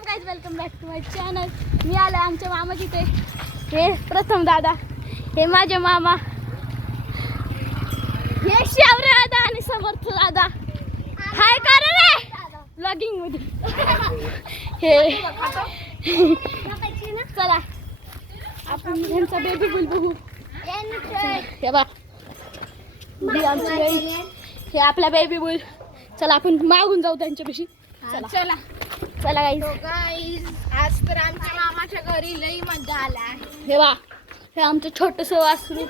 WhatsApp guys, welcome back to my channel. मी आले आमच्या मामा तिथे. हे प्रथम दादा, हे माझे मामा, हे श्यामरे दादा आणि समर्थ दादा. हाय करा रे ब्लॉगिंग मध्ये. हे चला आपण ह्यांचा बेबी बुल बघू. हे बघ आमची, हे आपला बेबी बुल. चला आपण मागून जाऊ त्यांच्यापाशी. चला चला चला गाईस. आज तर आमच्या मामाच्या घरी लई मजा आला. हे बा, हे आमचं छोटस वासरू.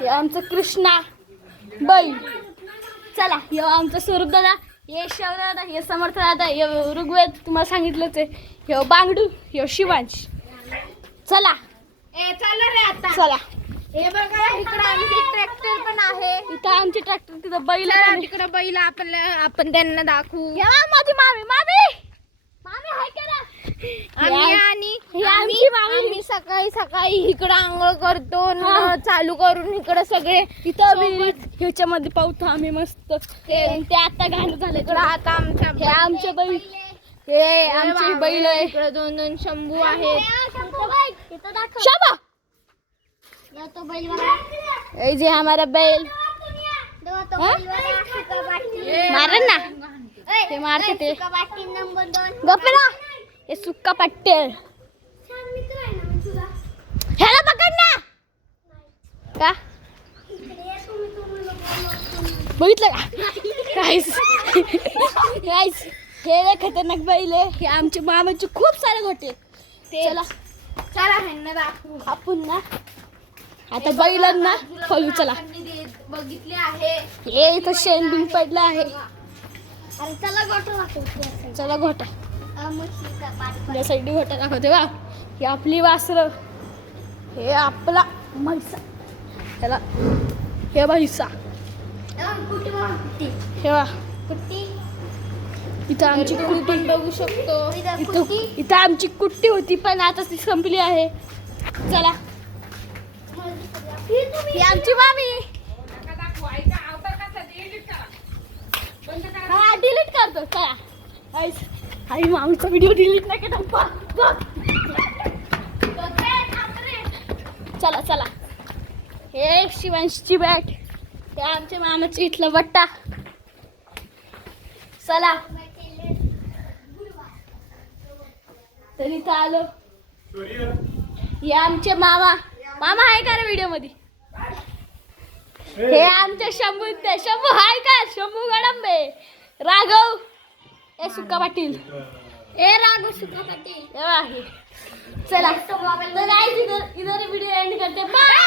हे आमचं कृष्णा बैल. चला हे आमचं स्वरूप दादा, हे शौर्य दादा, हे समर्थ दादा, हे ऋग्वेद तुम्हाला सांगितलंच आहे. हे बांगडू, हे शिवांश. चला चला रे आता. चला. हे बघा इकडे आमचे ट्रॅक्टर पण आहे. इथं आमचे ट्रॅक्टर, तिथं बैल. तिकडे बैल आपण त्यांना दाखवू. माझी मामी मामी मामी हाय करा. आम्ही सकाळी सकाळी इकडे आंघोळ करतो, चालू करून इकडे सगळे इथं ह्याच्यामध्ये पावतो आम्ही मस्त. ते आता घाण झाले. आता आमचे बैल, हे आमचे बैल आहे. इकडे दोन दोन शंभू आहेत. शाबा जे हमारा बैल मारन ना, ते मारते ते. गप्पा हे सुक्का पट्टे. ह्याला पकड ना. का बघितलं का गाईस? गाईस हे लय खतरनाक बैल आहे. हे आमचे मामाचे खूप सारे गोटे. चला चला ह्यांना दाखवू आपण ना आता बैलांना खोलू. चला बघितले आहे. हे इथं शेण बिन पडलं आहे. चला घोटा या साईड घोटा दाखवते बा. ही आपली वासरं, हे आपला म्हैसा. त्याला हे म्हैसा. हे बा इथं आमची कुट्टी बघू शकतो. इथं आमची कुट्टी होती पण आता ती संपली आहे. चला ही आमची मामी. हा डिलीट करतो. चला आई मामीचा व्हिडिओ डिलीट नाही केला. चला चला हे शिवांशची बॅट, हे आमच्या मामाची इथला वट्टा. चला तर इथं आलो. हे आमचे मामा. मामा आहे का रे व्हिडिओ मध्ये? हे आमचे शंभू. शंभू हाय का? शंभू गडंबे, राघव, ए सुक्का पाटील, ए राघव सुका पाटील. चला तर इधर व्हिडिओ एंड करते. बाय.